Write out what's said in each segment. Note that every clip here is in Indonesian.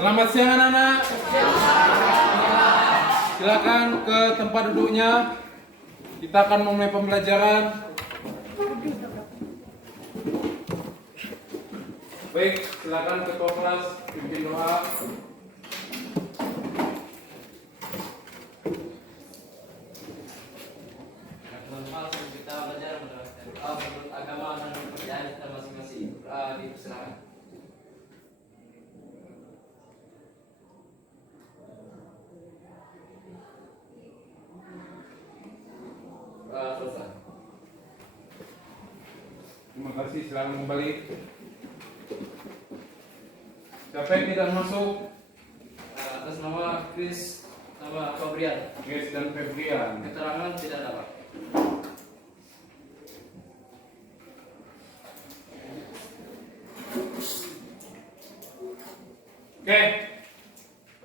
Selamat siang anak-anak. Silakan ke tempat duduknya. Kita akan memulai pembelajaran. Baik, silakan ketua kelas pimpin doa. Langsung kita belajar menurut agama dan kepercayaan kita masing-masing. Dipersilakan. Selesai. Terima kasih, silakan kembali. Siapa yang tidak masuk? Atas nama Chris, nama Fabrian. Chris dan Febrian. Keterangan tidak dapat. Oke,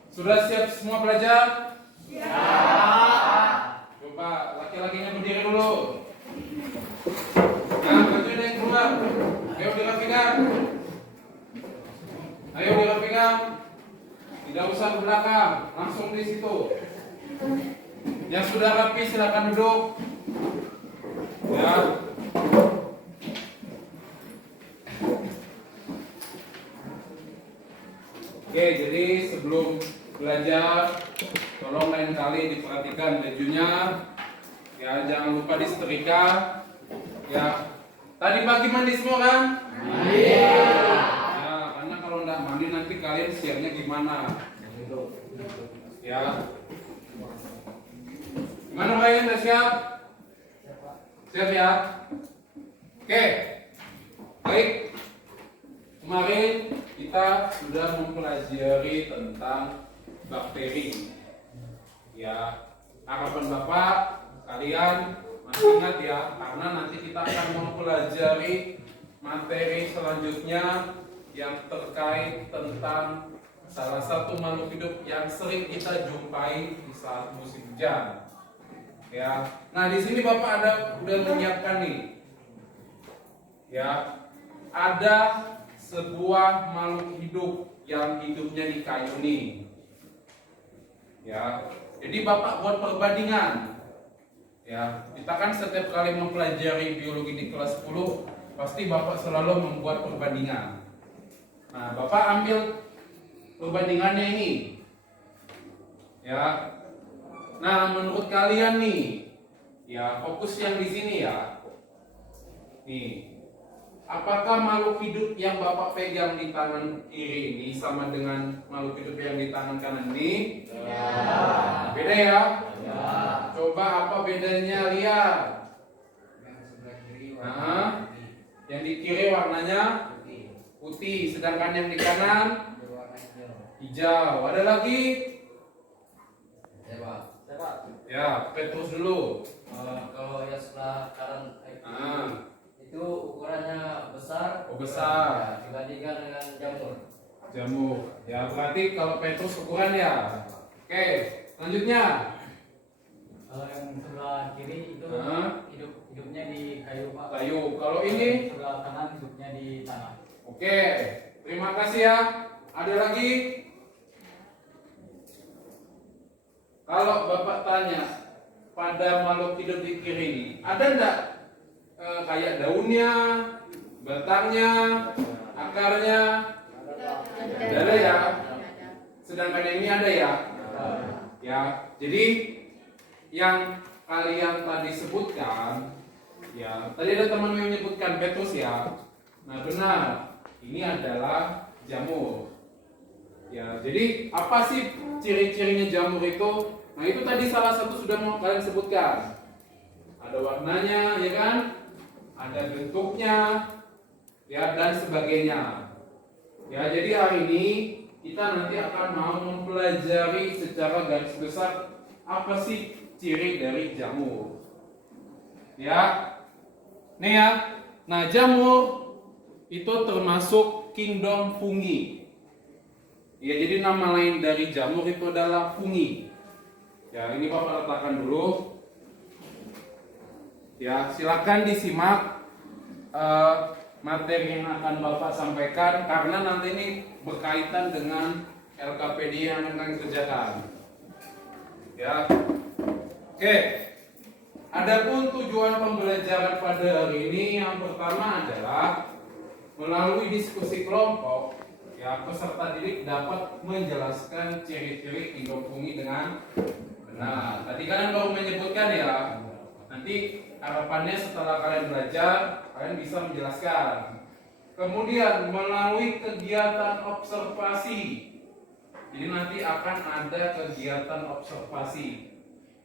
sudah siap semua belajar? Coba laki-lakinya berdiri dulu. Nah, bajunya yang keluar. Ayo dirapikan. Ayo dirapikan. Tidak usah ke belakang, langsung di situ. Yang sudah rapi silakan duduk. Ya. Oke, jadi sebelum belajar, tolong lain kali diperhatikan bajunya. Ya, jangan lupa disetrika. Ya, tadi pagi mandi semua kan? Mandi. Ya, karena kalau nggak mandi nanti kalian siangnya gimana? Ya. Gimana kalian udah siap? Siap ya? Oke. Baik. Kemarin kita sudah mempelajari tentang bakteri. Ya, harapan Bapak kalian masih ingat ya, karena nanti kita akan mempelajari materi selanjutnya yang terkait tentang salah satu makhluk hidup yang sering kita jumpai di saat musim hujan. Ya, nah di sini Bapak udah menyiapkan nih. Ya, ada sebuah makhluk hidup yang hidupnya di kayu nih. Ya, jadi Bapak buat perbandingan. Ya, kita kan setiap kali mempelajari biologi di kelas 10 pasti Bapak selalu membuat perbandingan. Nah, Bapak ambil perbandingannya ini. Ya. Nah, menurut kalian nih, ya fokus yang di sini ya. Nih, apakah makhluk hidup yang Bapak pegang di tangan kiri ini sama dengan makhluk hidup yang di tangan kanan ini? Ya. Beda ya? Ya. Coba apa bedanya, lihat. Yang sebelah kiri Nah, yang di kiri warnanya putih, sedangkan yang di kanan berwarna hijau. hijau. Ada lagi? Coba. Ya, Petrus dulu. Kalau yang sebelah kanan itu ukurannya besar. Oh, besar. Ya, dibandingkan dengan jamur. Jamur. Ya, berarti kalau Petrus ukuran ya. Oke, selanjutnya. Kalau yang sebelah kiri itu hidupnya di kayu, Pak. Kayu. Kalau ini? Sebelah kanan hidupnya di tanah. Oke, terima kasih ya. Ada lagi? Kalau Bapak tanya pada makhluk hidup di kiri ini, ada enggak kayak daunnya, batangnya, akarnya? Ada ya. Sedangkan yang ini ada ya. Ya, jadi yang kalian tadi sebutkan, ya tadi ada teman yang menyebutkan Petrus ya. Nah benar, ini adalah jamur. Ya, jadi apa sih ciri-cirinya jamur itu? Nah itu tadi salah satu sudah mau kalian sebutkan. Ada warnanya, ya kan? Ada bentuknya, ya dan sebagainya. Ya, jadi hari ini kita nanti akan mau mempelajari secara garis besar apa sih ciri dari jamur. Ya, nih ya. Nah jamur itu termasuk kingdom fungi. Ya, jadi nama lain dari jamur itu adalah fungi. Ya, ini Bapak letakkan dulu. Ya, silakan disimak materi yang akan Bapak sampaikan karena nanti ini berkaitan dengan LKPD yang akan kerjakan. Ya. Oke. Adapun tujuan pembelajaran pada hari ini yang pertama adalah melalui diskusi kelompok, ya peserta didik dapat menjelaskan ciri-ciri hidrofungi dengan benar. Tadi kalian baru menyebutkan ya. Nanti harapannya setelah kalian belajar, kalian bisa menjelaskan. Kemudian melalui kegiatan observasi. Jadi nanti akan ada kegiatan observasi,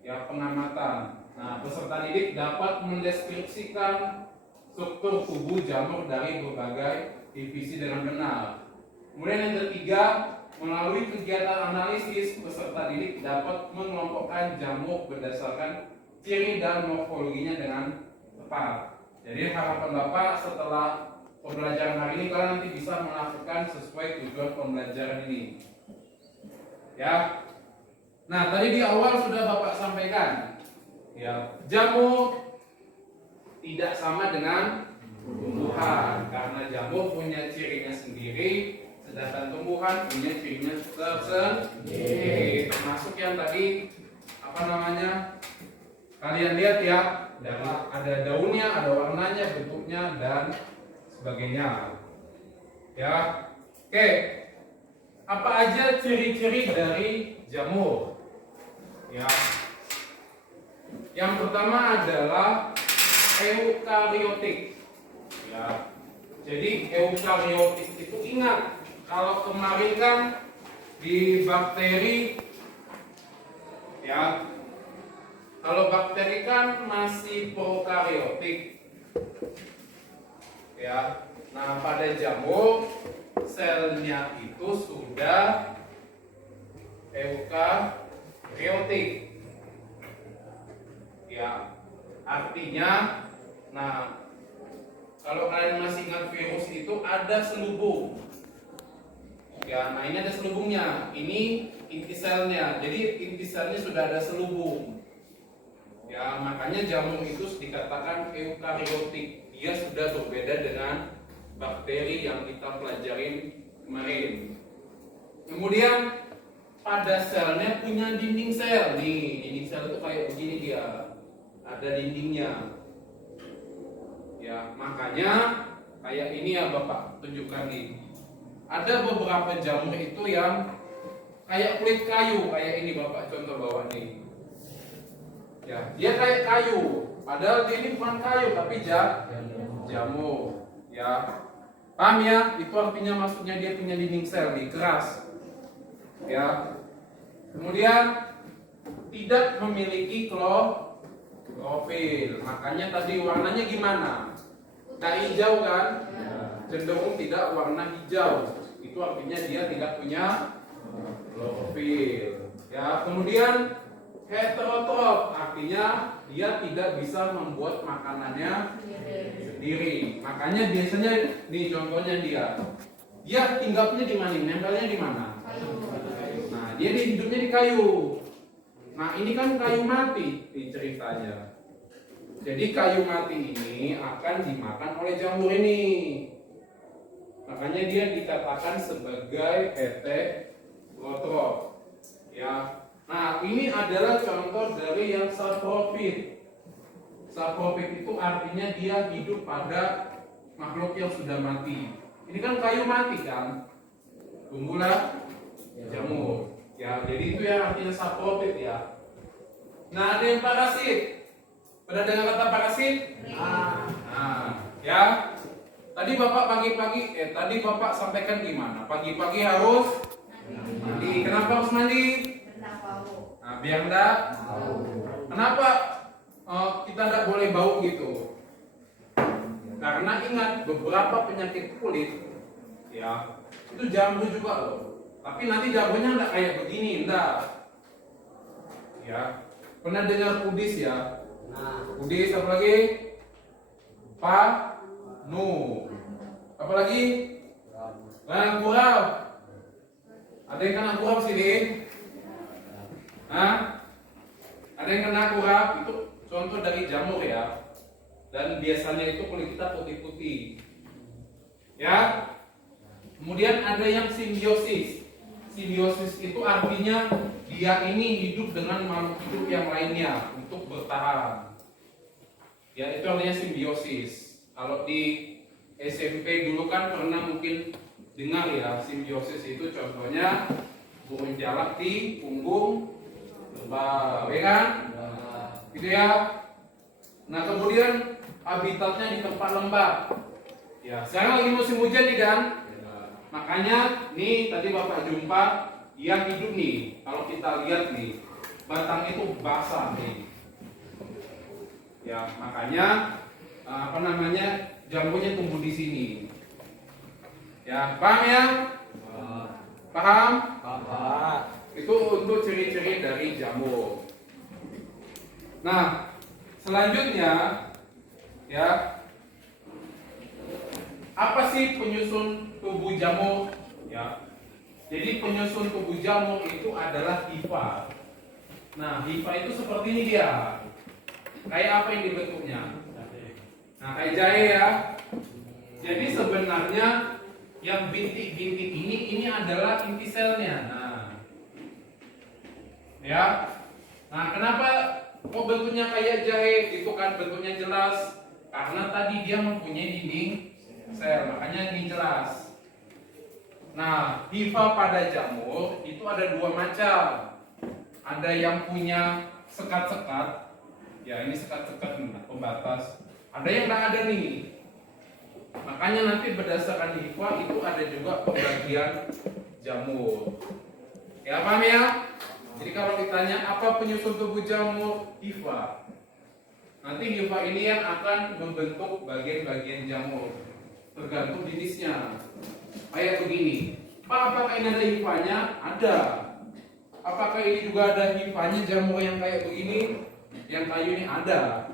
ya pengamatan. Nah, peserta didik dapat mendeskripsikan struktur tubuh jamur dari berbagai divisi dengan benar. Kemudian yang ketiga, melalui kegiatan analisis, peserta didik dapat mengelompokkan jamur berdasarkan ciri dan morfologinya dengan tepat. Jadi harapan Bapak setelah pembelajaran hari ini kalian nanti bisa melakukan sesuai tujuan pembelajaran ini. Ya. Nah, tadi di awal sudah Bapak sampaikan, ya, jamur tidak sama dengan tumbuhan karena jamur punya cirinya sendiri, sedangkan tumbuhan punya cirinya tersendiri. Termasuk yang tadi apa namanya? Kalian lihat ya, ada daunnya, ada warnanya, bentuknya dan sebagainya. Ya. Oke. Apa aja ciri-ciri dari jamur? Ya. Yang pertama adalah eukariotik. Ya. Jadi eukariotik itu ingat kalau kemarin kan di bakteri, ya. Kalau bakteri kan masih prokariotik. Ya. Nah, pada jamur selnya itu sudah eukariotik. Ya, artinya, nah, kalau kalian masih ingat virus itu ada selubung. Ya, nah ini ada selubungnya. Ini inti selnya. Jadi inti selnya sudah ada selubung. Ya, makanya jamur itu dikatakan eukariotik. Dia sudah berbeda dengan bakteri yang kita pelajarin kemarin. Kemudian pada selnya punya dinding sel. Nih, dinding sel itu kayak begini dia. Ada dindingnya. Ya, makanya kayak ini ya Bapak tunjukkan nih. Ada beberapa jamur itu yang kayak kulit kayu, kayak ini Bapak contoh bawa nih. Ya, dia kayak kayu. Padahal dia ini bukan kayu tapi jamur. Ya. Paham ya? Itu artinya maksudnya dia punya dinding sel nih, keras. Ya. Kemudian tidak memiliki klorofil. Makanya tadi warnanya gimana? Nah, hijau kan? Cenderung tidak warna hijau. Itu artinya dia tidak punya klorofil. Ya, kemudian heterotrof, artinya dia tidak bisa membuat makanannya sendiri. Makanya biasanya nih contohnya dia hinggapnya di mana? Nempelnya di mana? Nah, dia hidupnya di kayu. Nah, ini kan kayu mati di ceritanya. Jadi kayu mati ini akan dimakan oleh jamur ini. Makanya dia dikatakan sebagai heterotrof. Ya. Nah, ini adalah contoh dari yang saprofit. Saprofit itu artinya dia hidup pada makhluk yang sudah mati. Ini kan kayu mati kan? Tumbuhlah jamur. Ya, jadi itu yang artinya saprofit ya. Nah, ada yang parasit. Pernah dengar kata parasit? Nah, ya. Tadi Bapak sampaikan gimana? Pagi-pagi harus mandi. Kenapa harus mandi? Nah, biar enggak bau. Kenapa kita enggak boleh bau gitu? Karena ingat beberapa penyakit kulit, ya itu jamur juga loh. Tapi nanti jamurnya enggak kayak begini, enggak. Ya, pernah dengar kudis ya? Nah, kudis apa lagi? Panu. Apa lagi? Kena kurap. Ada yang kena kurap sini? Hah? Ada yang kena kurap? Itu contoh dari jamur ya. dan biasanya itu kulit kita putih-putih. Ya. Kemudian ada yang simbiosis. Simbiosis itu artinya dia ini hidup dengan makhluk hidup yang lainnya untuk bertahan. Ya, itu artinya simbiosis. Kalau di SMP dulu kan pernah mungkin dengar ya, simbiosis itu contohnya burung jalak di punggung kerbau, ya kan? Gitu ya. Nah, kemudian habitatnya di tempat lembab. Ya, sekarang lagi musim hujan nih kan? Makanya nih tadi Bapak jumpa yang hidup nih. Kalau kita lihat nih, batang itu basah nih. Ya, makanya jamurnya tumbuh di sini. Ya, paham ya? Paham? Itu untuk ciri-ciri dari jamur. Nah, selanjutnya ya, apa sih penyusun tubuh jamur? Ya, jadi penyusun tubuh jamur itu adalah hifa. Nah, hifa itu seperti ini dia. Kayak apa yang dibentuknya? Nah, kayak jahe ya. Jadi sebenarnya yang bintik-bintik ini adalah inti selnya. Nah, ya. Nah, kenapa kok bentuknya kayak jahe? Itu kan bentuknya jelas karena tadi dia mempunyai dinding sel, makanya ini jelas. Nah, hifa pada jamur itu ada dua macam. Ada yang punya sekat-sekat. Ya, ini sekat-sekat pembatas. Ada yang nggak ada nih. Makanya nanti berdasarkan hifa itu ada juga pembagian jamur. Ya, paham ya? Jadi kalau ditanya apa penyusun tubuh jamur? Hifa. Nanti hifa ini yang akan membentuk bagian-bagian jamur tergantung jenisnya. Kayak begini. Pak, apakah ini ada hifanya? Ada. Apakah ini juga ada hifanya jamur yang kayak begini? Yang kayu ini ada.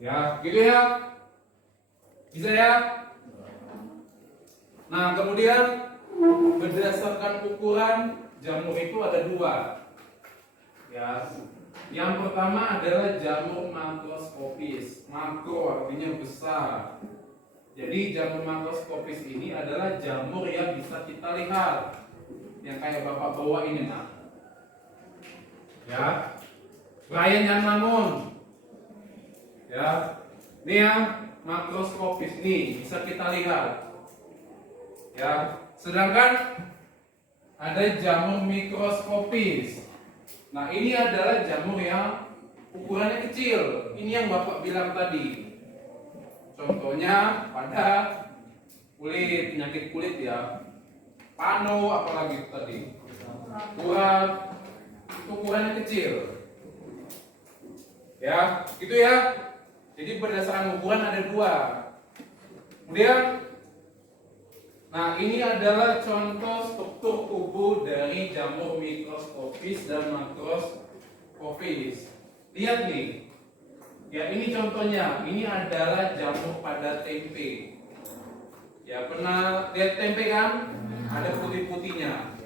Ya, gitu ya. Bisa ya? Nah, kemudian berdasarkan ukuran jamur itu ada dua. Ya. Yang pertama adalah jamur makroskopis. Makro artinya besar. Jadi jamur makroskopis ini adalah jamur yang bisa kita lihat. Yang kayak Bapak bawa ini, nah. Ya. Brian yang namun. Ya. Ini yang makroskopis nih bisa kita lihat. Ya. Sedangkan ada jamur mikroskopis. Nah, ini adalah jamur yang ukurannya kecil. Ini yang Bapak bilang tadi. Contohnya pada kulit, penyakit kulit ya. Pano apalagi tadi. Urat, itu ukurannya kecil. Ya, gitu ya. Jadi berdasarkan ukuran ada dua. Kemudian, nah ini adalah contoh struktur tubuh dari jamur mikroskopis dan makroskopis. Lihat nih. Ya, ini contohnya. Ini adalah jamur pada tempe. Ya, pernah lihat tempe kan? Ada putih-putihnya.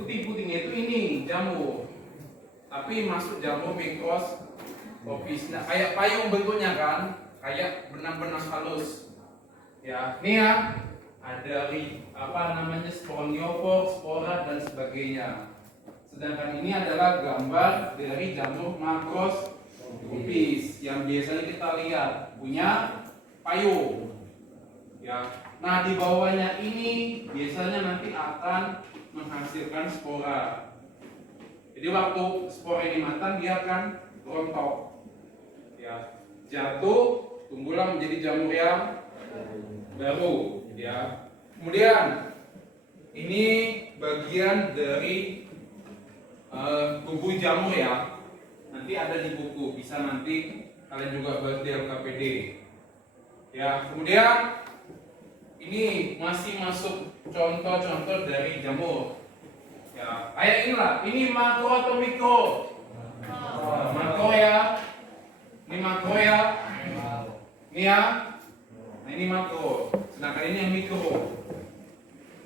Putih-putihnya itu ini jamur. Tapi masuk jamur mikroskopis. Nah, kayak payung bentuknya kan? Kayak benang-benang halus. Ya, ini ya. Ada sporongiopor, spora dan sebagainya. Sedangkan ini adalah gambar dari jamur makroskopis yang biasanya kita lihat punya payung. Ya. Nah, di bawahnya ini biasanya nanti akan menghasilkan spora. Jadi waktu spora ini matang dia akan rontok. Ya, jatuh, tumbuhlah menjadi jamur yang baru. Ya. Kemudian ini bagian dari tubuh jamur ya. Nanti ada di buku, bisa nanti kalian juga bahas di LKPD. Ya, kemudian ini masih masuk contoh-contoh dari jamur. Ya, kayak inilah. Ini makro atau mikro? Makro ya. Ini makro ya. Ini ya. Nah, ini makro. Sedangkan ini yang mikro.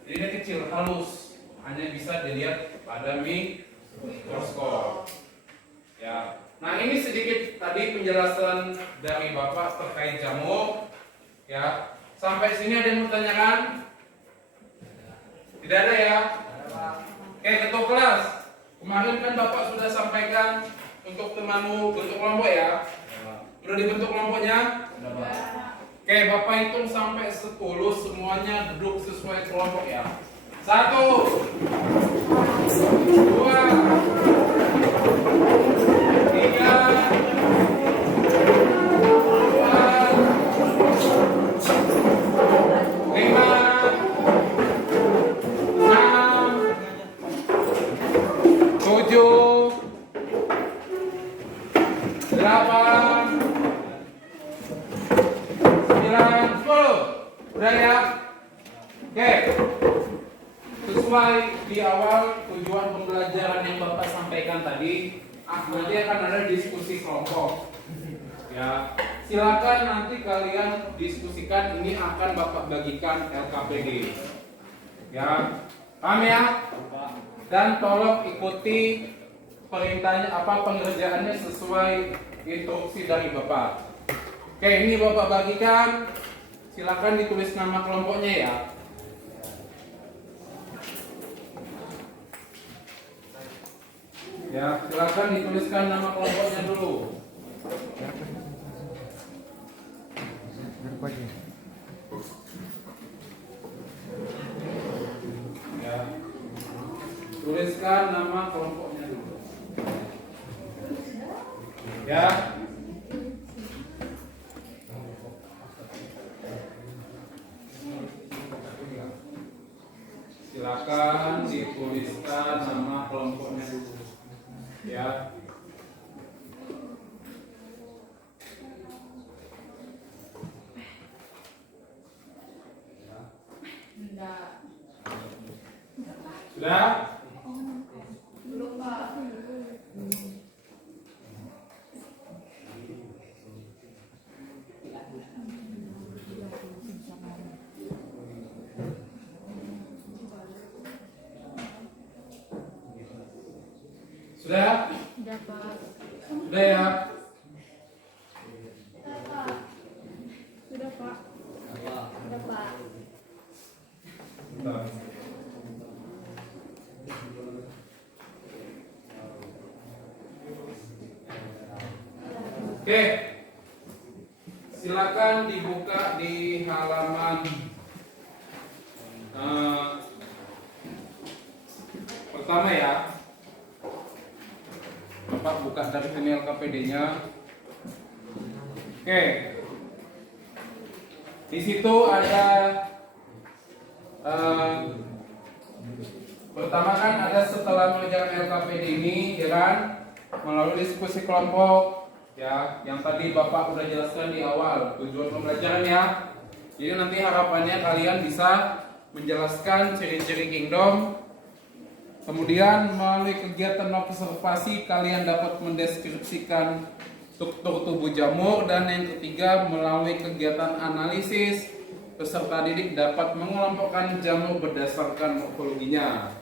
Jadi ini kecil, halus. Hanya bisa dilihat pada mikroskop. Ya. Nah, ini sedikit tadi penjelasan dari Bapak terkait jamur. Ya, sampai sini ada yang mau tanyakan? Tidak ada ya? Oke, ketua kelas. Kemarin kan Bapak sudah sampaikan untuk temanmu bentuk kelompok ya? Sudah dibentuk kelompoknya? Oke, Bapak hitung sampai 10, semuanya duduk sesuai kelompok ya. 1, 2, 3, 10. Udah ya? Oke. Sesuai di awal tujuan pembelajaran yang Bapak sampaikan tadi, nanti akan ada diskusi kelompok. Ya, silakan nanti kalian diskusikan, ini akan Bapak bagikan LKPD. Ya, paham ya? Dan tolong ikuti perintahnya pengerjaannya sesuai instruksi dari Bapak. Oke, ini Bapak bagikan. Silakan ditulis nama kelompoknya ya. Ya, silakan dituliskan nama kelompoknya dulu. Ya, tuliskan nama kelompoknya dulu. Ya. Silakan dituliskan nama kelompoknya dulu. Ya. Sudah? Belum, Pak. Sudah? Sudah, Pak. Sudah ya? Sudah, Pak. Sudah, Pak. Bentar. Oke. Silakan dibuka di halaman pertama ya. Bapak buka dari sini LKPD-nya. Oke. Di situ ada pertama kan ada setelah mengerjakan LKPD ini, ya kan, melalui diskusi kelompok, ya, yang tadi Bapak udah jelaskan di awal tujuan pembelajaran ya. Jadi nanti harapannya kalian bisa menjelaskan ciri-ciri kingdom. Kemudian melalui kegiatan observasi kalian dapat mendeskripsikan struktur tubuh jamur, dan yang ketiga melalui kegiatan analisis peserta didik dapat mengelompokkan jamur berdasarkan morfologinya.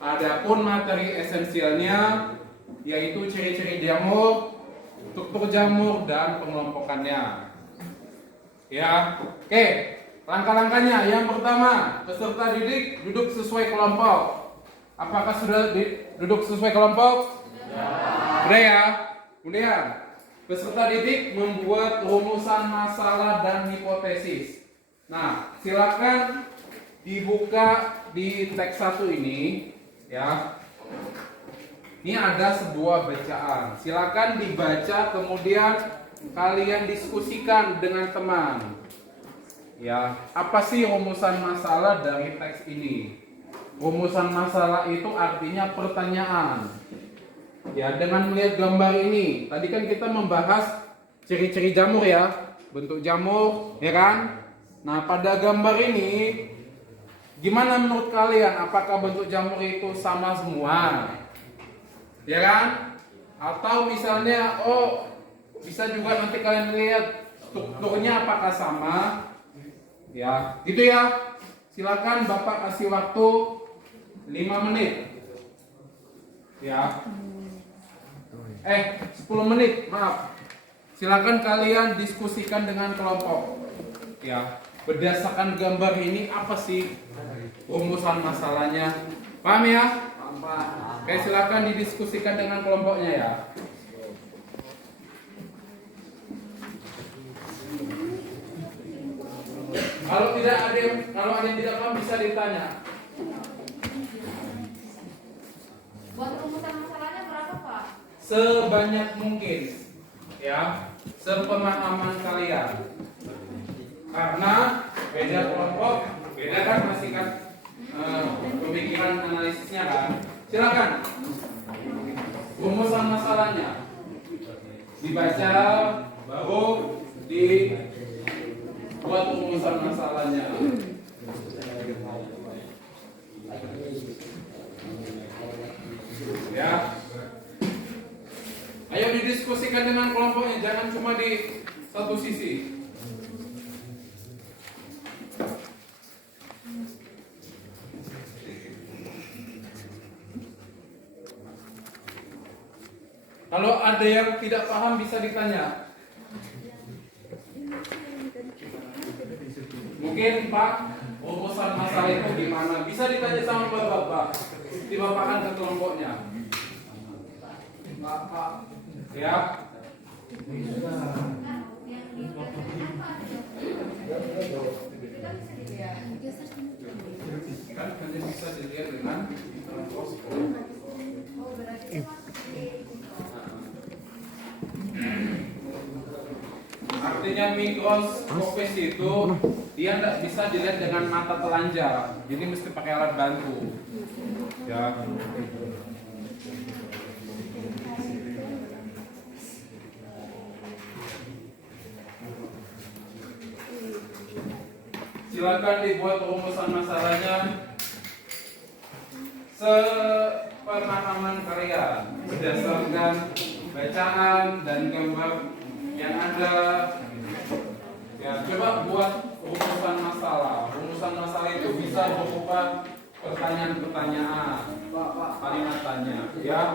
Adapun materi esensialnya yaitu ciri-ciri jamur, struktur jamur, dan pengelompokannya. Ya, oke. Langkah-langkahnya yang pertama, peserta didik duduk sesuai kelompok. Apakah sudah duduk sesuai kelompok? Sudah ya. Kemudian peserta didik membuat rumusan masalah dan hipotesis. Nah, silakan dibuka di teks 1 ini ya. Ini ada sebuah bacaan. Silakan dibaca, kemudian kalian diskusikan dengan teman. Ya, apa sih rumusan masalah dari teks ini? Rumusan masalah itu artinya pertanyaan. Ya, dengan melihat gambar ini, tadi kan kita membahas ciri-ciri jamur ya, bentuk jamur, ya kan? Nah, pada gambar ini, gimana menurut kalian? Apakah bentuk jamur itu sama semua? Ya kan? Atau misalnya, bisa juga nanti kalian lihat strukturnya apakah sama? Ya, gitu ya. Silakan Bapak kasih waktu 5 menit. Ya. 10 menit, maaf. Silakan kalian diskusikan dengan kelompok. Ya, berdasarkan gambar ini apa sih rumusan masalahnya? Paham ya? Oke, silakan didiskusikan dengan kelompoknya ya. Kalau ada yang tidak paham bisa ditanya. Buat rumusan masalahnya berapa, Pak? Sebanyak mungkin, ya, sepemahaman kalian. Karena beda kelompok, beda kan masih kan pemikiran analisisnya kan. Silakan. Rumusan masalahnya dibaca, baru dibuat rumusan masalahnya. Ya. Ayo didiskusikan dengan kelompoknya, jangan cuma di satu sisi. Kalau ada yang tidak paham bisa ditanya. Mungkin Pak, rumusan masalah itu gimana? Bisa ditanya sama Bapak. Dibapakan ke kelompoknya. Pak, ya. Kan hanya bisa dilihat dengan mikroskop. Artinya mikroskopis itu dia tidak bisa dilihat dengan mata telanjang, jadi mesti pakai alat bantu. Ya. Silakan dibuat rumusan masalahnya sepemahaman kalian berdasarkan bacaan dan gambar yang ada. Ya, coba buat rumusan masalah. Rumusan masalah itu bisa berupa pertanyaan-pertanyaan, kalimat tanya. Ya.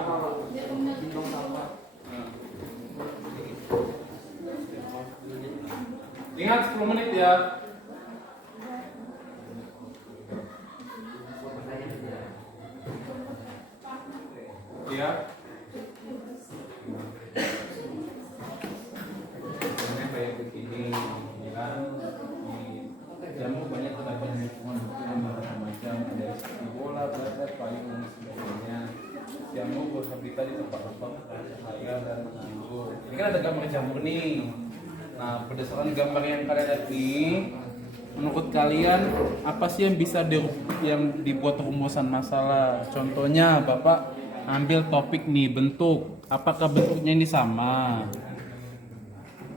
Ingat 10 menit ya. Ya. Ini kayak begini, ya kan? Jamu banyak terdapat lingkungan macam-macam, ada seperti bola, badak, payung dan sebagainya. Jamu berhabitat di tempat-tempat cahaya dan menganggur. Ini kan ada gambar jamur nih. Nah, berdasarkan gambar yang kalian lihat ini, menurut kalian apa sih yang bisa yang dibuat rumusan masalah? Contohnya, Bapak ambil topik nih, bentuk. Apakah bentuknya ini sama?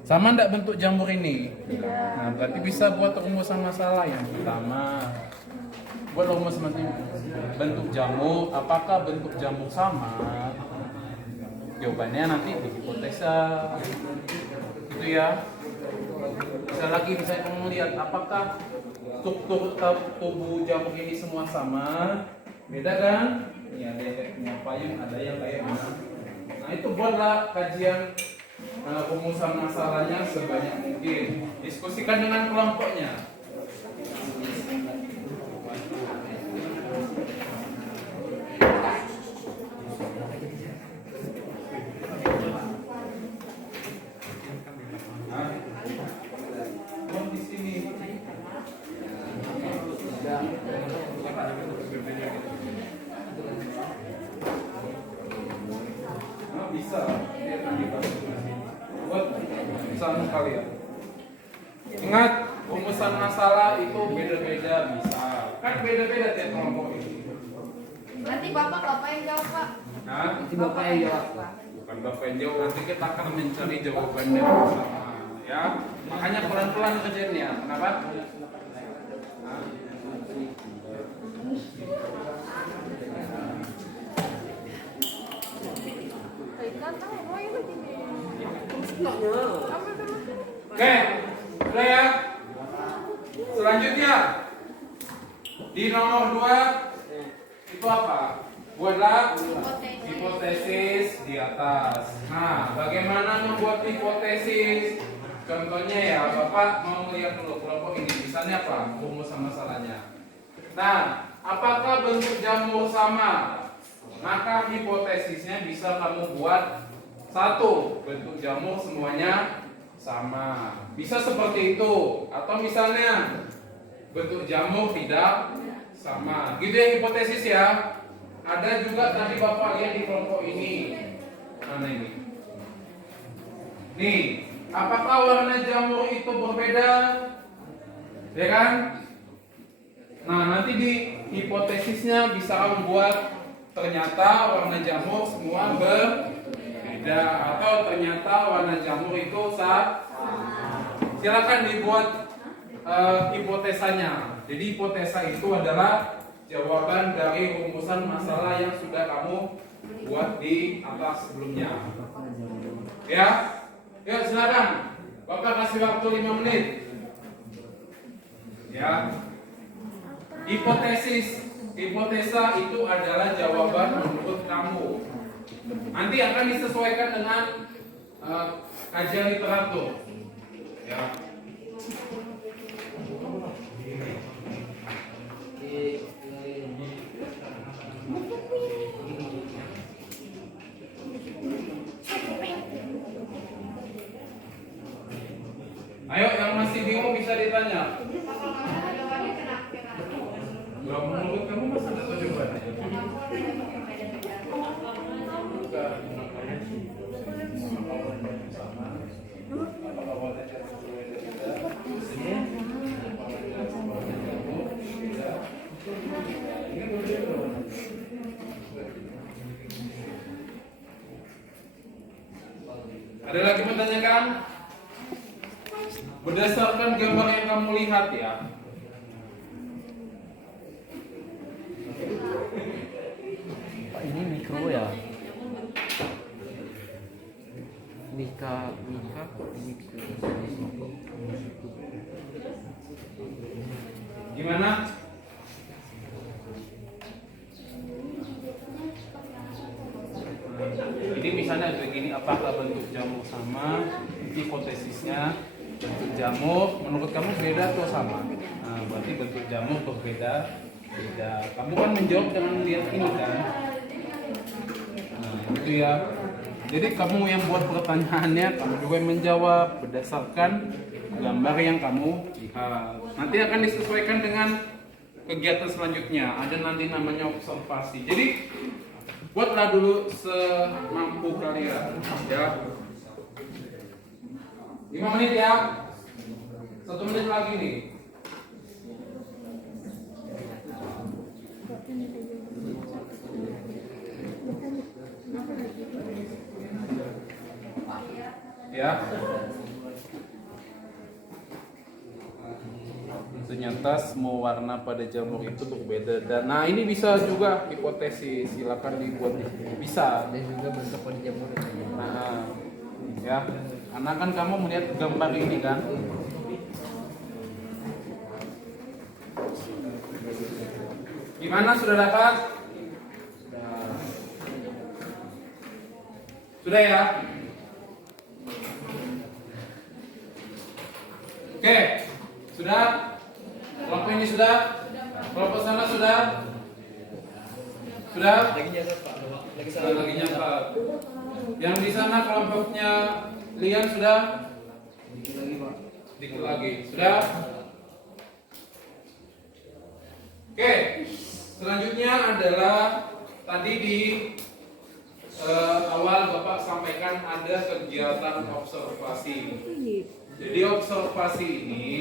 Sama enggak bentuk jamur ini? Nah, berarti bisa buat rumusan masalah yang pertama. Buat rumusan masalah bentuk jamur, apakah bentuk jamur sama? Jawabannya nanti di hipotesa. Gitu ya. Bisa lagi misalnya kamu lihat apakah struktur tubuh jamur ini semua sama? Beda kan? Ya, ada yang kayak punya payung, ada yang kayak mana. Nah, itu buatlah kajian rumusan masalahnya sebanyak mungkin. Diskusikan dengan kelompoknya. Di sini. Bisa buat sama kalian. Ingat, rumusan masalah itu beda-beda bisa. Kan beda-beda tiap kelompok ini. Nanti Bapak yang jawab, Pak. Nah, Nanti Bapak yang jawab. bukan Bapak yang jawab, nanti kita akan mencari jawabannya bersama. Ya, makanya pelan-pelan kerjanya. Kenapa? Nah. Oke, udah ya. Selanjutnya di nomor 2 itu apa? Buatlah hipotesis di atas. Nah, bagaimana membuat hipotesis? Contohnya ya, Bapak mau lihat dulu kelompok ini. Misalnya apa? Rumusan masalahnya. Nah, apakah bentuk jamur sama? Maka hipotesisnya bisa kamu buat satu, bentuk jamur semuanya sama. Bisa seperti itu. Atau misalnya bentuk jamur tidak sama. Gitu ya hipotesis ya. Ada juga tadi Bapak lihat di kelompok ini. Mana ini? Nih, apakah warna jamur itu berbeda? Ya kan? Nah, nanti di hipotesisnya bisa kamu buat ternyata warna jamur semua berbeda atau ternyata warna jamur itu sama. Silakan dibuat hipotesanya. Jadi hipotesa itu adalah jawaban dari rumusan masalah yang sudah kamu buat di atas sebelumnya. Ya, yuk silakan. Bapak kasih waktu 5 menit. Ya. Hipotesa itu adalah jawaban menurut kamu. Nanti akan disesuaikan dengan kajian literatur. Ya. Ayo yang masih bingung bisa ditanya. Gak menurut kamu masa ada jawabannya? Ada lagi menanyakan? Berdasarkan gambar yang kamu lihat ya. Pak, ini mikro ya. Mika mikro. Gimana? Jadi misalnya begini, apakah bentuk jamur sama? Hipotesisnya bentuk jamur menurut kamu beda atau sama? Nah, berarti bentuk jamur berbeda. Beda. Kamu kan menjawab dengan lihat ini kan? Nah, itu ya. Jadi kamu yang buat pertanyaannya, kamu juga yang menjawab berdasarkan gambar yang kamu lihat. Nanti akan disesuaikan dengan kegiatan selanjutnya. Ada nanti namanya observasi. Jadi buatlah dulu semampu kalian. Ya. 5 menit ya. 1 menit lagi nih. Ya. Ternyata semua warna pada jamur itu berbeda. Dan nah ini bisa juga hipotesis, silakan dibuat. Bisa. Dan juga bentuk pada jamur. Nah, ya. Karena kan kamu melihat gambar ini kan. Gimana, sudah dapat? Sudah ya? Oke, sudah? Kelompok ini sudah? Kelompok sana sudah? Sudah? Lagi nyatet Pak. Lagi nyatet. Yang di sana kelompoknya Lian sudah? Dikit lagi Pak. Dikit lagi. Sudah? Oke, selanjutnya adalah tadi di awal Bapak sampaikan ada kegiatan observasi. Jadi observasi ini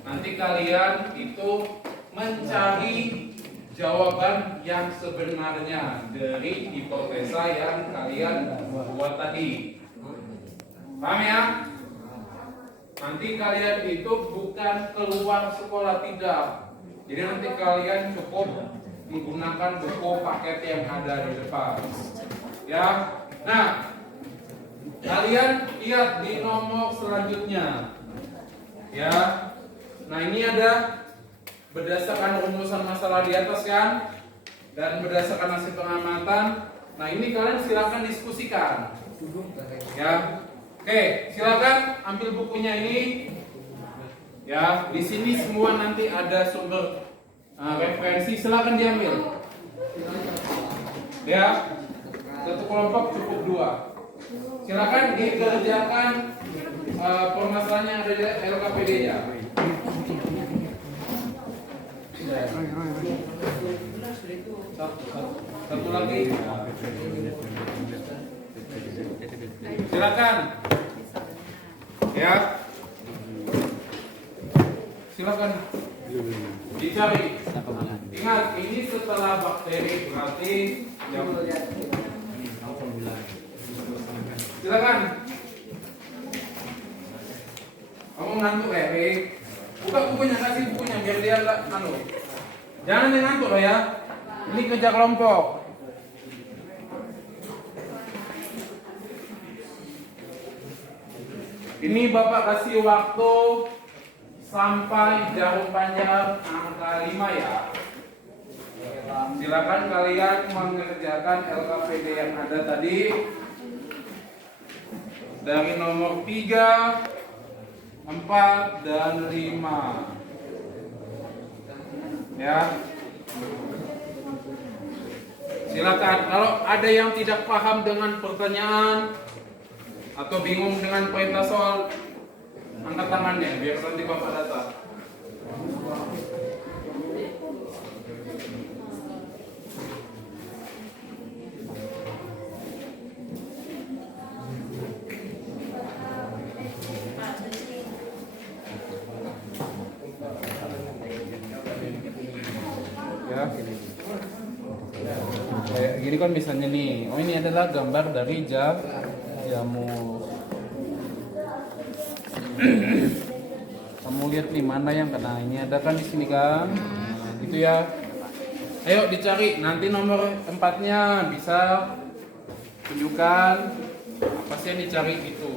nanti kalian itu mencari jawaban yang sebenarnya dari hipotesa yang kalian buat tadi. Paham ya? Nanti kalian itu bukan keluar sekolah, tidak. Jadi nanti kalian cukup menggunakan buku paket yang ada di depan. Ya. Nah, kalian lihat di nomor selanjutnya. Ya. Nah, ini ada berdasarkan rumusan masalah di atas kan? dan berdasarkan hasil pengamatan. Nah ini kalian silakan diskusikan. Ya, oke, silakan ambil bukunya ini. Ya, di sini semua nanti ada sumber referensi, silakan diambil. Ya, satu kelompok cukup 2. Silakan dikerjakan permasalahan yang ada di LKPD-nya. Satu lagi. Silakan. Ya. Silakan dicari. Ingat, ini setelah bakteri berarti silakan. Kamu ngantuk ya, Rik? Buka bukunya, kasih bukunya biar dia nggak ngantuk. Jangan yang ngantuk loh ya. Ini kerja kelompok. Ini Bapak kasih waktu sampai jarum panjang angka 5 ya. Silakan kalian mengerjakan LKPD yang ada tadi dari nomor 3, 4, dan 5. Ya. Silakan, kalau ada yang tidak paham dengan pertanyaan atau bingung dengan perintah soal, angkat tangannya biar nanti Bapak datang. Ya. Kayak gini kan misalnya nih, oh ini adalah gambar dari jamu. Kamu lihat nih mana yang kena, ini ada kan di sini kan, gitu ya. Ayo dicari, nanti nomor 4-nya bisa tunjukkan apa sih yang dicari itu.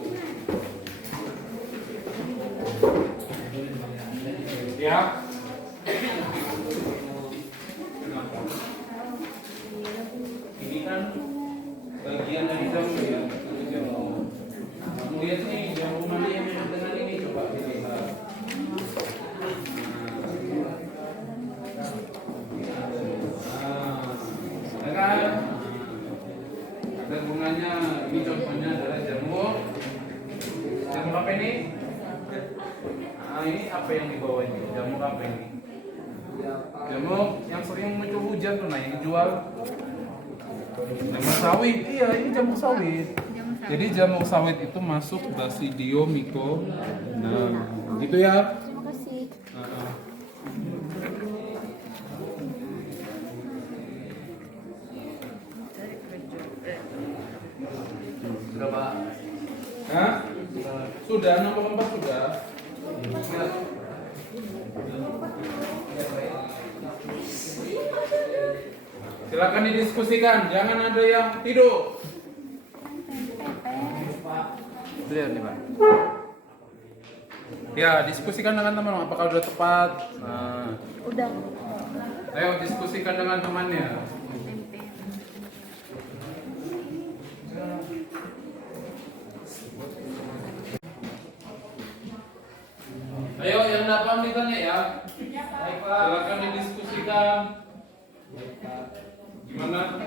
Ya. Ini kan bagian dari jamu ya. Kamu lihat nih jamu mana yang mirip dengan ini, coba dilihat. Ya kan? Ada bunganya. Ini contohnya adalah jamur apa ini? Nah, ini apa yang di bawah ini? Jamur apa ini? Jamur yang sering muncul hujan tuh, nah yang dijual jamur sawit. Iya, ini jamur sawit. Jadi jamur sawit itu masuk Basidium myco. Nah, gitu ya. Terima kasih. Sudah Pak. Hah? Sudah, nomor 4 sudah. Silakan didiskusikan, jangan ada yang tidur. Sudah nih Pak. Ya, diskusikan dengan teman, apakah sudah tepat. Nah, Udah. ayo diskusikan dengan temannya. Ayo yang dapat ditanya ya. Baik Pak. Silakan didiskusikan. Gimana?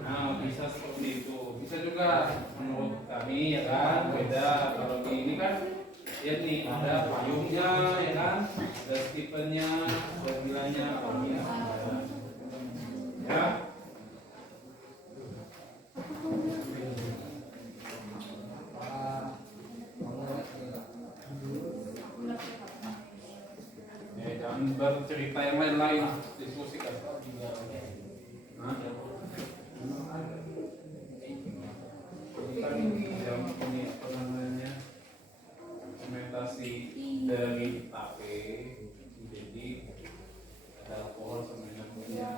Nah, bisa seperti itu. Bisa juga menurut kami ya kan, beda. Kalau di ini kan lihat nih ada payungnya ya kan, ada stipennya, ada bilanya, ya. Jangan bercerita yang lain-lain, diskusikan. Hah? Yang ini apa namanya, fermentasi dari tape, jadi ada alkohol sama minumnya.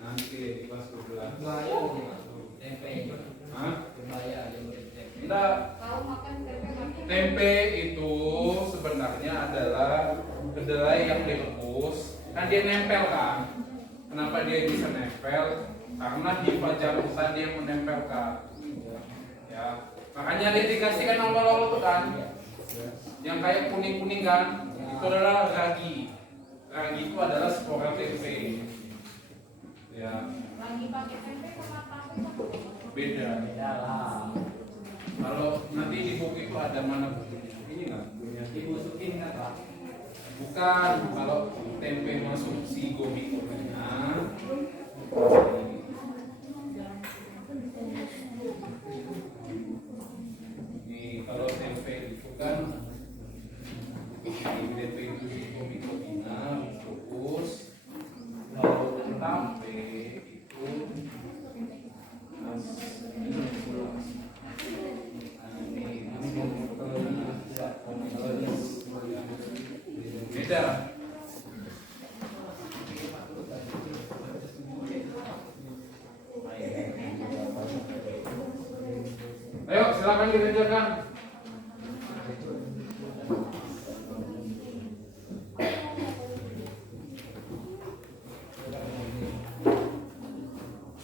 Nanti di kelas 12. Tempe. Hah? Berbahaya. adalah kedelai yang direbus, kan dia nempel kan? Kenapa dia bisa nempel? Karena hifa jamur tadi yang menempelkan. Ya, makanya dia dikasihkan awal-awal tuh kan, yang kayak kuning-kuning kan, itu adalah ragi. Ragi itu adalah spora tempe. Ya, Lagi pakai tempe sama tahu apa? beda. Beda lah. Kalau nanti di buku itu ada mana bukunya? Ini nggak? Dibusukin nggak Pak? Bukan, kalau tempe masuk si gomikonya. Ini kalau tempe itu kan, tempe itu si gomikonya fokus. Kalau tempe itu beda. Ayo silakan dikerjakan.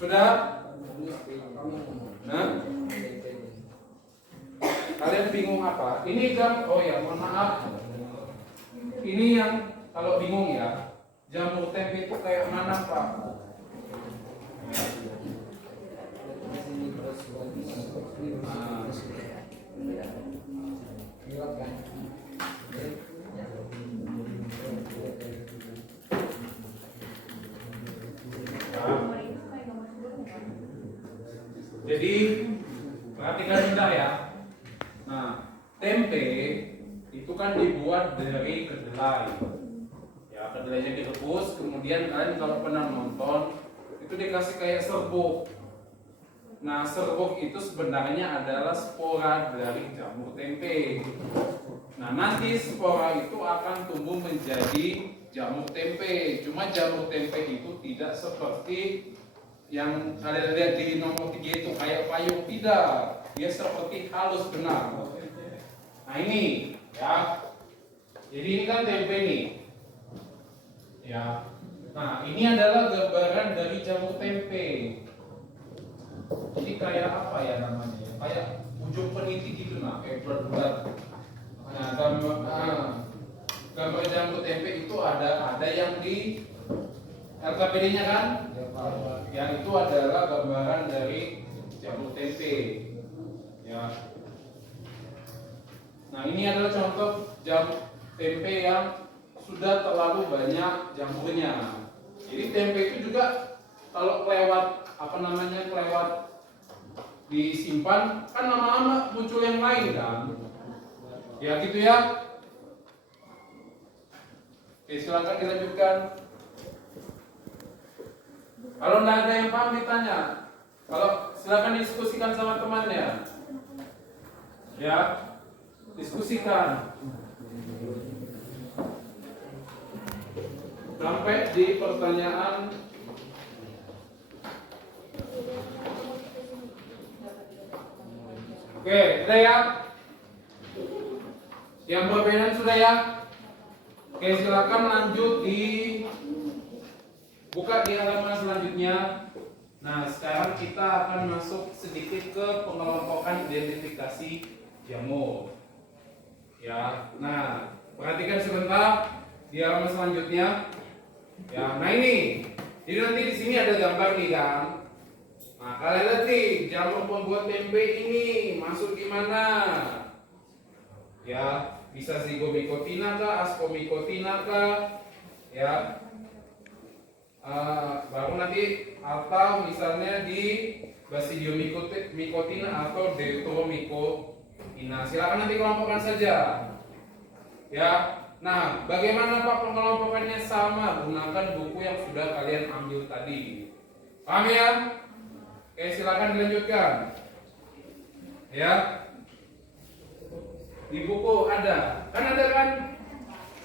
Sudah? Nah, kalian bingung apa? Ini kan, oh ya, mohon maaf. Ini yang kalau bingung ya, jamur tempe itu kayak mana Pak? Nah, jadi perhatikan bentar ya. Nah, tempe itu kan dibuat dari kedelai. Ya, kedelainya direbus, kemudian kalian kalau pernah nonton itu dikasih kayak serbuk. Nah, serbuk itu sebenarnya adalah spora dari jamur tempe. Nah, nanti spora itu akan tumbuh menjadi jamur tempe. Cuma jamur tempe itu tidak seperti yang kalian lihat di nomor 3 itu kayak payung, tidak. Dia seperti halus benar. Nah, ini ya. Jadi ini kan tempe nih. Ya. Nah, ini adalah gambaran dari jamur tempe. Jadi kayak apa ya namanya? Kayak ujung peniti gitu nah, kayak bulat-bulat. Nah, gambar jamur tempe itu ada yang di LKPD-nya kan? Yang itu adalah gambaran dari jamur tempe. Ya. Nah, ini adalah contoh jamur tempe yang sudah terlalu banyak jamurnya. Jadi tempe itu juga kalau kelewat disimpan kan lama-lama muncul yang lain kan? Ya gitu ya. Oke, silakan dilanjutkan. Kalau tidak ada yang paham ditanya. Kalau silakan diskusikan sama temannya. Ya, diskusikan. Sampai di pertanyaan oke, sudah ya? Yang perbedaan sudah ya? Oke, silakan lanjut buka di halaman selanjutnya. Nah, sekarang kita akan masuk sedikit ke pengelompokan identifikasi jamur. Ya, nah, perhatikan sebentar di halaman selanjutnya. Ya, nah ini. Jadi nanti di sini ada gambar nih kan. Nah, kalian lihat nih, jamur pembuat tempe ini masuk di mana? Ya, bisa zigomycotina kah, ascomycotina kah? Ya. Baru nanti atau misalnya di Basidiomycotina atau Deuteromycotina. Silakan nanti kelompokkan saja. Ya. Nah, bagaimana Pak pengelompokannya? Sama, gunakan buku yang sudah kalian ambil tadi. Paham ya? Oke, silakan dilanjutkan. Ya. Di buku ada kan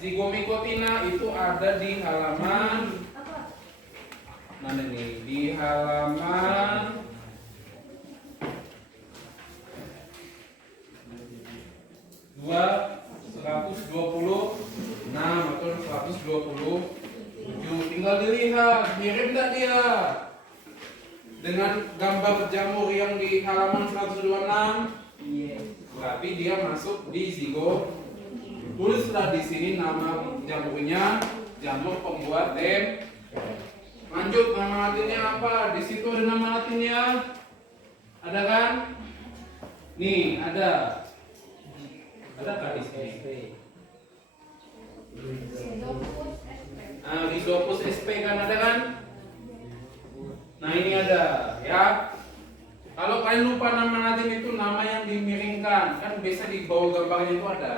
zigomycotina itu ada di halaman mana nih? Di halaman 2 126 atau 127. Tinggal dilihat mirip tidak dia dengan gambar jamur yang di halaman 126. Berarti dia masuk di zigot. Tulislah di sini nama jamurnya, jamur pembuat lem. Lanjut, nama latinnya apa? Di situ ada nama latinnya. Ada kan? Nih, ada. Ada kan di sini? Rhizopus sp kan ada kan? Nah, ini ada ya. Kalau kalian lupa nama latin itu nama yang dimiringkan, kan biasa di bawah gambarnya itu ada.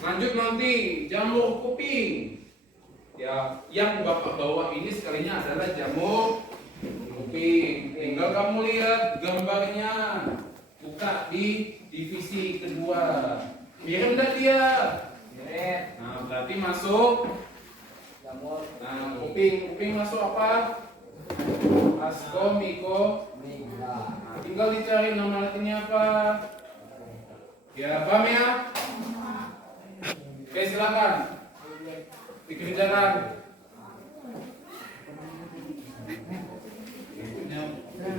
Lanjut nanti jamur kuping. Ya, yang Bapak bawa ini sekalinya adalah jamur kuping. Tinggal kamu lihat gambarnya. Buka di divisi kedua. Mirip enggak dia? Mirip. Nah, berarti masuk Jamur. nah, kuping masuk apa? Ascomyco. Nah, tinggal dicari nama latinnya apa? Ya, paham ya? Oke, silakan dikerjakan. Berikutnya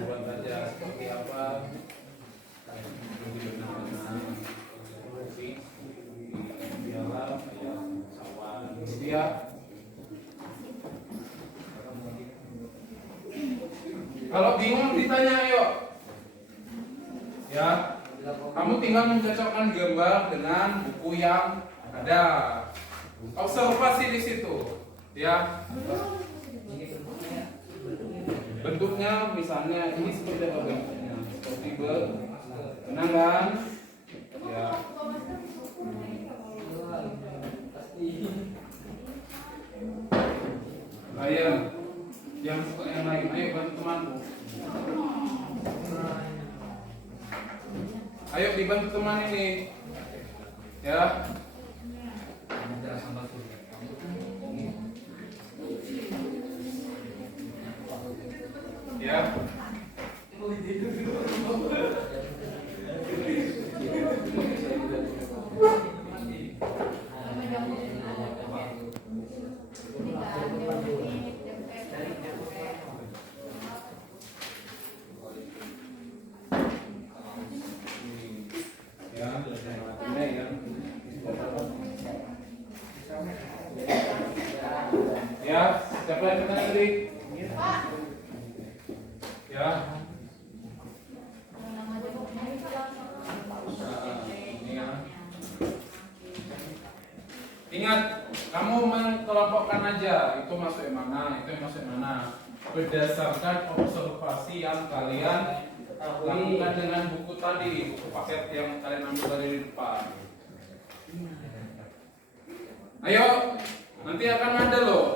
buat aja seperti apa? Ya. Kalau bingung ditanya ayo. Ya. Kamu tinggal mencocokkan gambar dengan buku yang ada. Observasi di situ. Ya. Bentuknya misalnya ini seperti apa bentuknya? Seperti benang kan? Ya. Ayo, yang suka yang lain, ayo bantu temanmu. Ayo dibantu teman ini, ya. Ya. Ya, siapa yang kena tadi? Ya. Ingat, kamu mengkelompokkan aja itu masuk yang mana, itu yang masuk yang mana berdasarkan observasi yang kalian lakukan dengan buku tadi, buku paket yang kalian ambil dari di depan. Ayo, nanti akan ada loh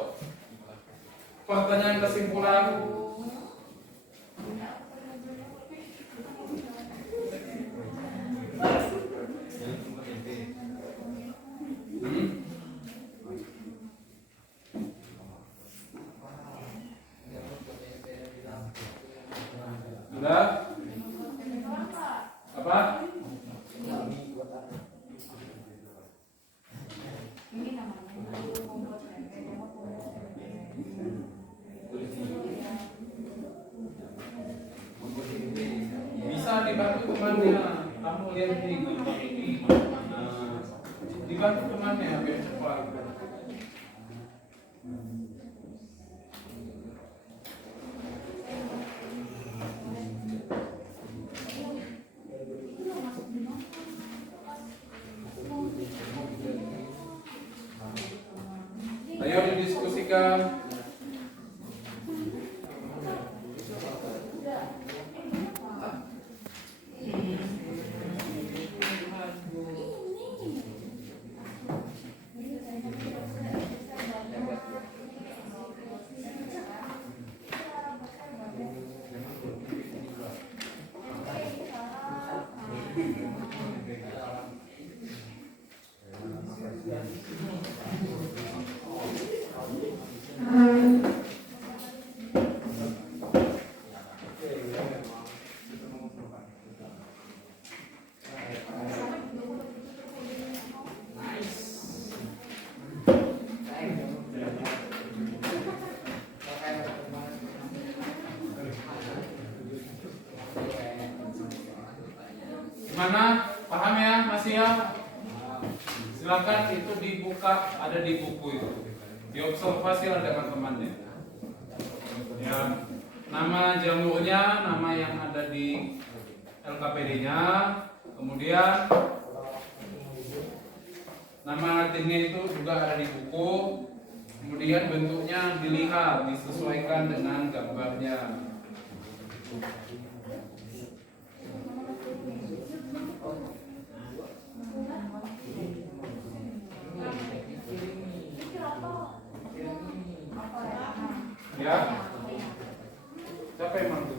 pertanyaan kesimpulan. Sudah? Apa? Bisa dibantu temannya. Kamu lihat di gambar ini. Nah, dibantu temannya biar cepat. Ayo didiskusikan. Gimana? Paham ya? Masih ya? Silakan itu dibuka, ada di buku itu. Diobservasi oleh teman-temannya. Ya, nama jamurnya, nama yang ada di LKPD-nya, kemudian nama latinnya itu juga ada di buku. Kemudian bentuknya dilihat, disesuaikan dengan gambarnya. Ya, siapa yang mampu?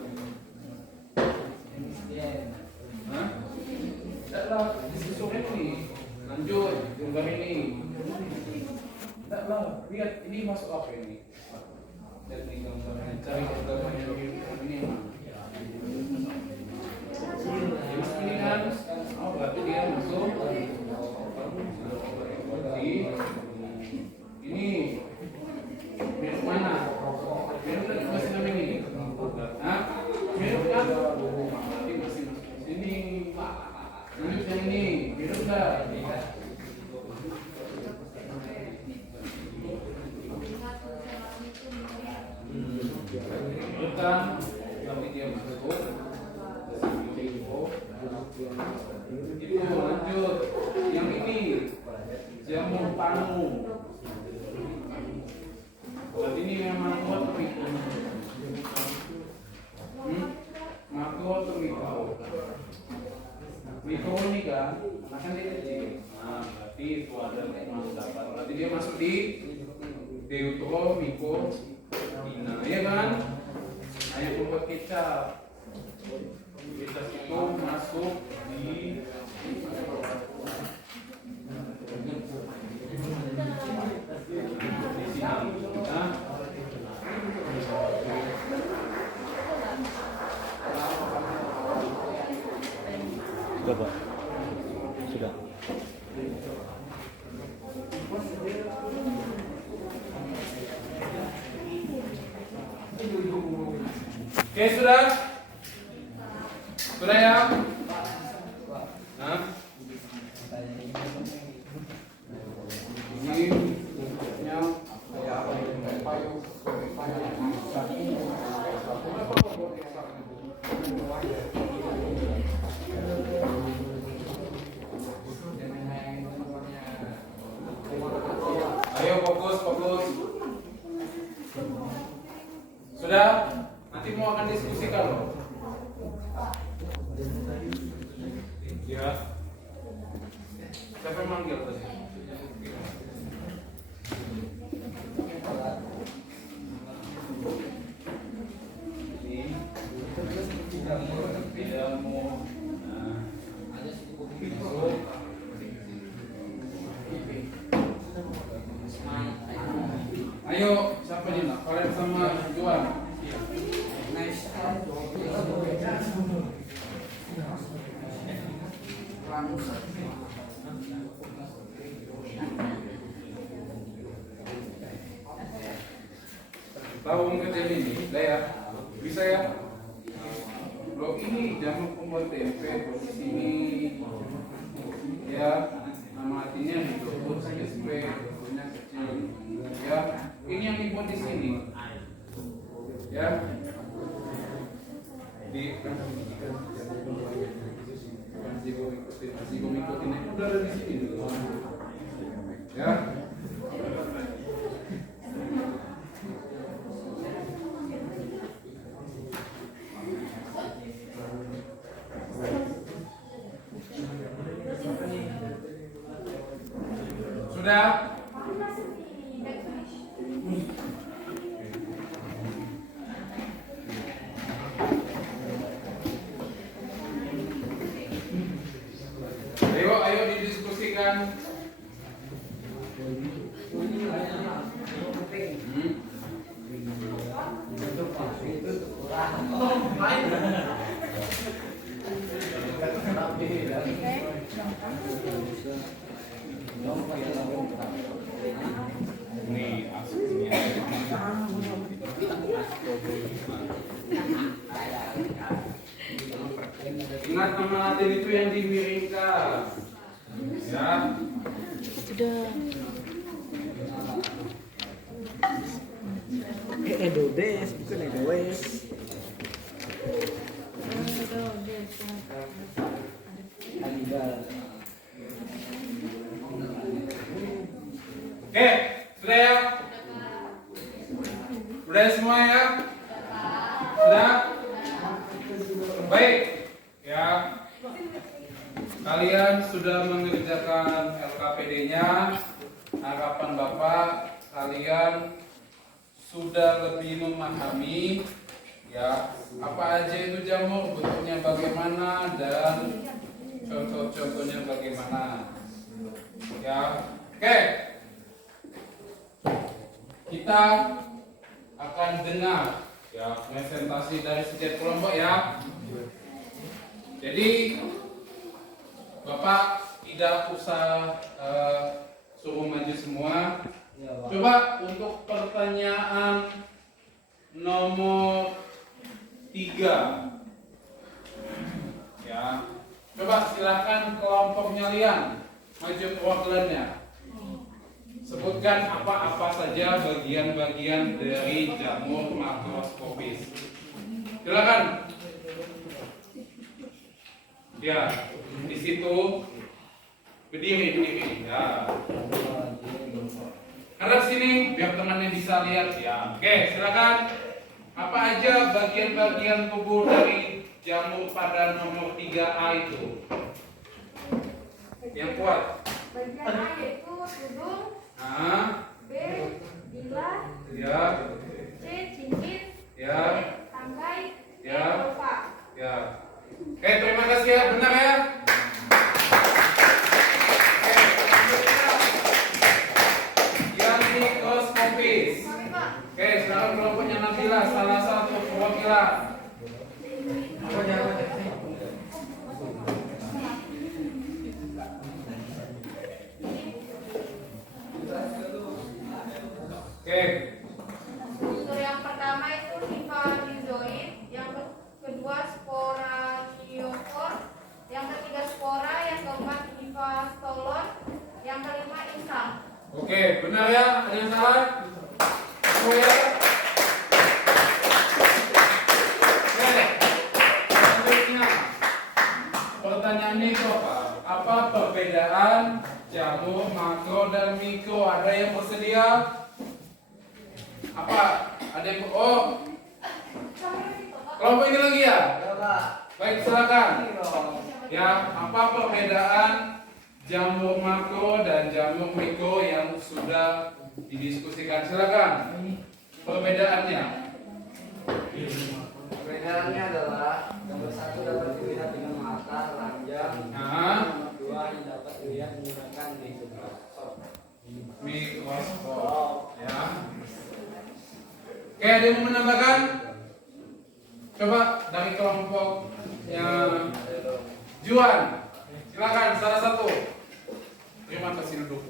Hah? Tidak lah, disusun ini. Lanjut, gambar ini. Tidak lah, lihat ini masuk apa ini? Jadi gambarnya, cari gambarnya ini. Ini kan, oh berarti dia masuk. Ini merek mana? Merek kan masih namanya ini. Hah? Merek kan? Ini masih sini. Lanjut yang ini, merek enggak? Bukan, tapi dia masuk. Itu lanjut. Yang ini jamur panu. Berarti ini memang kuat atau mikro? Makro atau mikro? Mikro ini kan, akan dia kecil. Nah, berarti itu ada masuk dapat. Berarti dia masuk di deutero mikro. Nah, ya kan? Ayo buat kecap. Kecap itu masuk di Sudah, Pak. Sudah. Oke, sudah? Sudah ya? Hah? Ini bentuknya kayak apa ini? Payung. Ayo fokus, fokus. Sudah? Nanti mau akan diskusikan loh. Ya. Siapa yang manggil tadi? Ayo, siapa nih nak? Kalian sama Juan. Tahu kecil ini, dah ya, bisa ya. Lo ini jamur pembuat tempe di sini, ya. Nama artinya ditutup SP, bentuknya kecil, ya. Ini yang dibuat di sini, ya. Di masih ikutin itu udah ada di sini, ya. Sudah? Ayo didiskusikan. Nih aslinya. Ingat nama latin itu yang dimiringkan. Ya. Sudah. Edodes, bukan Edoes. Oke, sudah ya? Sudah semua ya? Sudah? Baik, ya. Kalian sudah mengerjakan LKPD-nya. Harapan Bapak, kalian sudah lebih memahami ya apa aja itu jamur, bentuknya bagaimana dan contoh-contohnya bagaimana. Ya, oke. Kita akan dengar ya presentasi dari setiap kelompok ya. Jadi Bapak tidak usah suruh maju semua. Coba untuk pertanyaan nomor 3 ya. Coba silakan kelompoknya Lian maju perwakilannya. Sebutkan apa-apa saja bagian-bagian dari jamur makroskopis. Silakan. Ya, di situ berdiri ya. Harap sini biar temannya bisa lihat ya. Oke, silakan. Apa aja bagian-bagian tubuh dari jamur pada nomor 3A itu? Yang kuat. Bagian A yaitu tudung, Ah, B bilah, ya, C cincin, ya, D tangkai, D Ya. pelupa. ya. Oke, terima kasih ya. Benar ya? Oke, selanjutnya yang mikroskopis. Sorry Pak. Oke, sekarang kelompoknya Nabila, salah satu perwakilan. Oke, Unsur yang pertama itu hifadhizoid, yang kedua sporangiopor, yang ketiga spora, yang keempat hifastolon, yang kelima insang. oke, benar ya? Ada yang salah? Oh ya. Oke, selanjutnya pertanyaannya itu apa? Apa perbedaan jamur makro dan mikro? Ada yang bersedia? Apa? Ada yang kelompok ini lagi ya? Baik, silakan. Ya, apa perbedaan jamur makro dan jamur mikro yang sudah didiskusikan? Silakan. Perbedaannya. Perbedaannya adalah nomor 1 dapat dilihat dengan mata telanjang, Nah, nomor 2 yang dapat dilihat menggunakan mikroskop. mikroskop. Ya. Oke, ada yang mau menambahkan? Coba dari kelompoknya Juan. Silakan salah satu. Terima kasih duduk.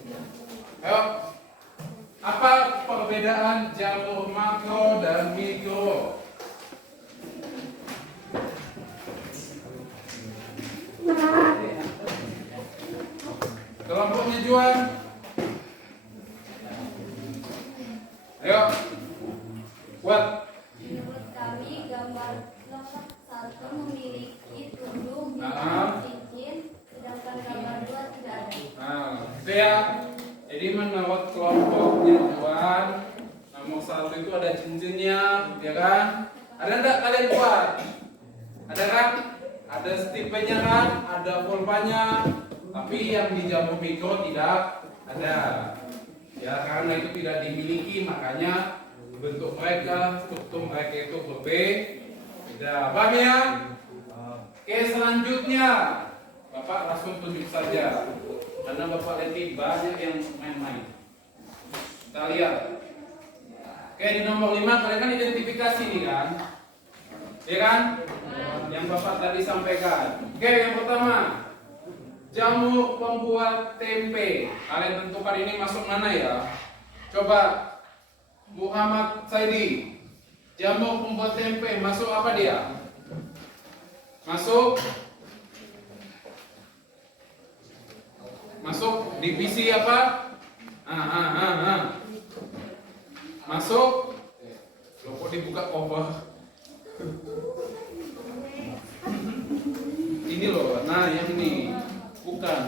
Ayo. Apa perbedaan jamur makro dan mikro? Kelompoknya Juan. Ayo. Kuat. Menurut kami gambar nomor 1 memiliki tudung Nah. cincin, sedangkan gambar 2 tidak ada. Nah, itu ya. Jadi menurut kelompoknya Juan, nomor 1 itu ada cincinnya, ya kan? Ada enggak kalian buat? Ada kan? Ada stipenya kan? Ada pulpanya. Tapi yang di jamur mikro tidak ada. Ya, karena itu tidak dimiliki, makanya bentuk mereka, struktur mereka itu berbeda. Paham ya? Oke, selanjutnya Bapak langsung tunjuk saja. Karena Bapak lihat banyak yang main-main. Kita lihat. Oke, di nomor 5 kalian kan identifikasi nih kan? Ya kan? Yang Bapak tadi sampaikan. Oke, yang pertama, jamur pembuat tempe. Kalian tentukan ini masuk mana ya? Coba Muhammad Saidi. Jamur pembuat tempe masuk apa dia? Masuk Masuk divisi apa? Masuk. Loh kok dibuka cover? Ini loh, nah yang ini. Bukan.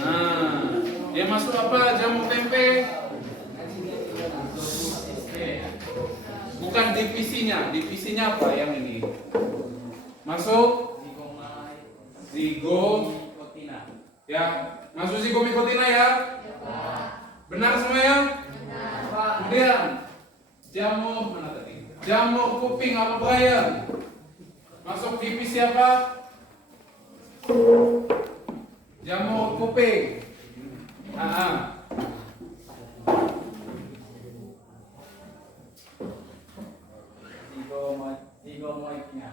Nah, dia masuk apa? Jamu tempe. Bukan divisinya. Divisinya apa yang ini? Masuk Zigomikotina. ya, masuk zigomikotina ya. Benar semua ya? Kemudian jamur mana tadi? Jamur kuping apa Brian? Masuk divisi apa? Jamur kuping. Zigomoitina.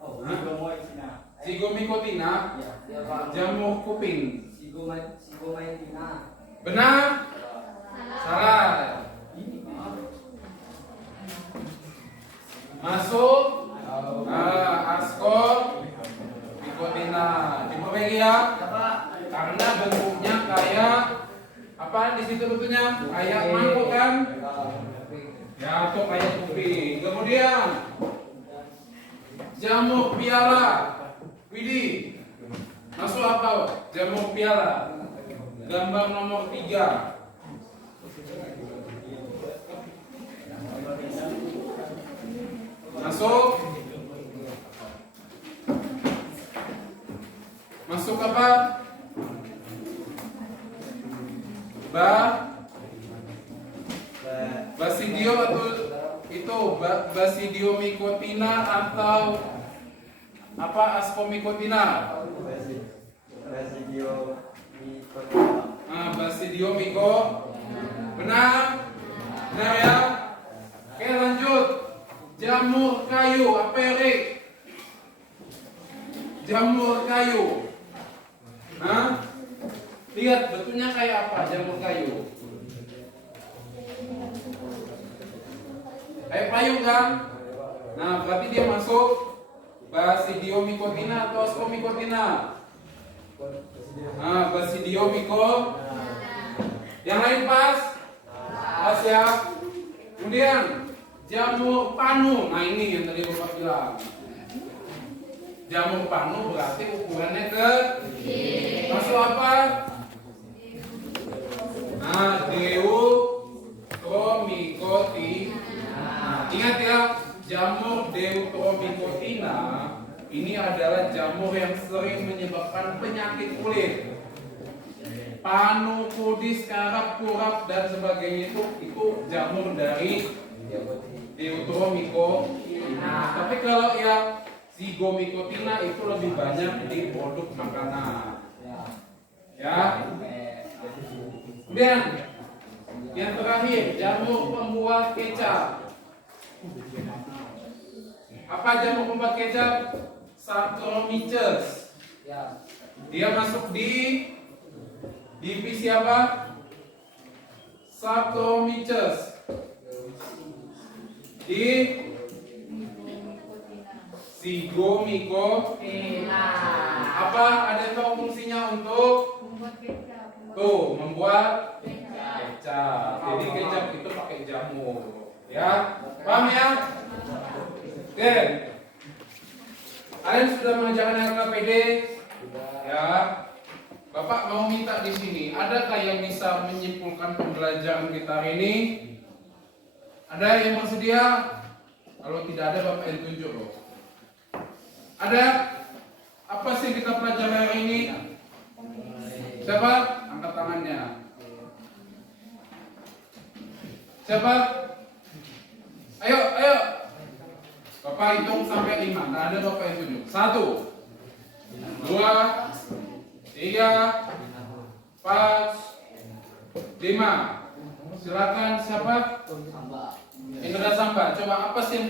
Oh, Hah? zigomikotina. Zigomikotina, Ya, Pak. jamur kuping. Zigomoitina. Benar? Salah. Masuk askor mikotina. Diperbaiki ya. Karena bentuknya kayak apa di situ bentuknya? Kayak mangkok kan? Ya, atau kayak kuping. Kemudian jamur piala. Widi. Masuk apa? Jamur piala. Gambar nomor 3. Masuk. Masuk apa? Basidio atau itu basidiomikotina atau apa ascomycotina? Basidiomiko. Benar? Benar ya? Oke, lanjut. Jamur kayu, apa Erik? Jamur kayu. Lihat bentuknya kayak apa jamur kayu? Kayak payung kan? Nah, berarti dia masuk basidiomikotina atau ascomycotina? Basidiomiko. Yang lain pas? Pas ya. Kemudian jamur panu. Nah, ini yang tadi Bapak bilang. Jamur panu berarti ukurannya kecil. Masuk apa? Deuteromycotina. Ingat ya, jamur Deuteromycotina ini adalah jamur yang sering menyebabkan penyakit kulit. Panu, kudis, karap, kurap dan sebagainya itu jamur dari Deuteromycotina. Tapi kalau yang zigomikotina itu lebih banyak di produk makanan. Ya. Kemudian yang terakhir, jamur pembuat kecap. Apa jamur pembuat kecap? Saccharomyces. Dia masuk di divisi apa? Saccharomyces. Di zigomikotina. Apa ada yang tahu fungsinya untuk membuat kecap. Jadi kecap itu pakai jamur, ya. Paham ya? Oke. Kalian sudah mengerjakan LKPD? Ya. Bapak mau minta di sini, adakah yang bisa menyimpulkan pembelajaran kita hari ini? Ada yang bersedia? Kalau tidak ada, Bapak yang tunjuk loh. Ada? Apa sih kita pelajari hari ini? Siapa? Angkat tangannya. Siapa? Ayo, ayo. Bapak hitung sampai 5. Nah, ada Bapak yang tunjuk. 1, 2, 3, 4, 5. Silakan siapa? Indra Samba. Coba apa sih yang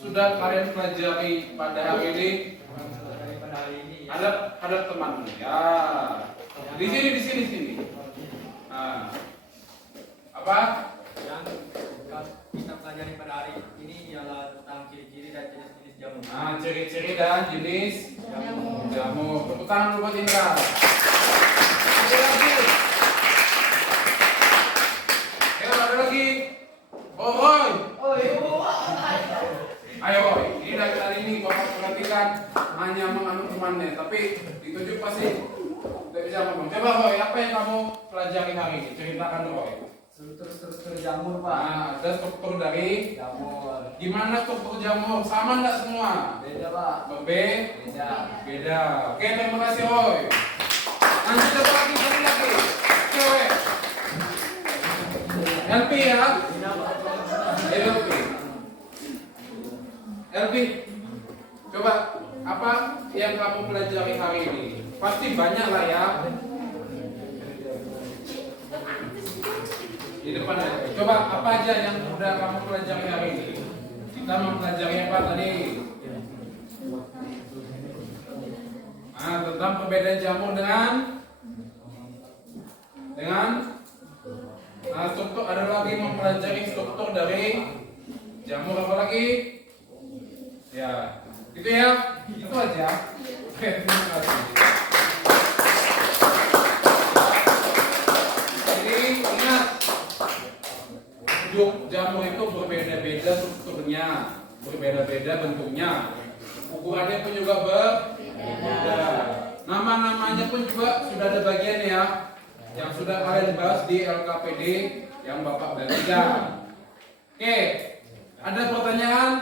sudah kalian pelajari pada hari ini? Hadap teman. Ya. Di sini. Nah. Apa? Yang kita pelajari pada hari ini ialah tentang ciri-ciri dan jenis-jenis jamur. Nah, ciri-ciri dan jenis jamur. Tepuk tangan dulu buat Indra. lagi. Ayo, ada lagi. Oh, Roy. Ayo, Roy. Ini dari tadi ini Bapak perhatikan hanya menganu temannya, tapi ditunjuk pasti tidak bisa ngomong. Coba Roy, apa yang kamu pelajari hari ini? Ceritakan Roy. Struktur jamur, Pak. Nah, ada struktur dari Jamur. gimana struktur jamur? Sama nggak semua? Beda, Pak. Beda. Beda. Oke, terima kasih Roy. Nanti coba lagi, satu lagi. Cewek. LP ya. LP. LP. Coba apa yang kamu pelajari hari ini? Pasti banyak lah ya. Di depan aja. Coba apa aja yang udah kamu pelajari hari ini? Kita mempelajari apa tadi? Tentang perbedaan jamur dengan struktur, ada lagi mempelajari struktur dari jamur, apa lagi? Ya, itu ya, itu aja. Oke, terima kasih. Jadi ingat, jamur itu berbeda-beda strukturnya, berbeda-beda bentuknya, ukurannya pun juga berbeda. Nama-namanya pun juga sudah ada bagian ya, yang sudah kalian bahas di LKPD yang Bapak bagikan. Oke, ada pertanyaan?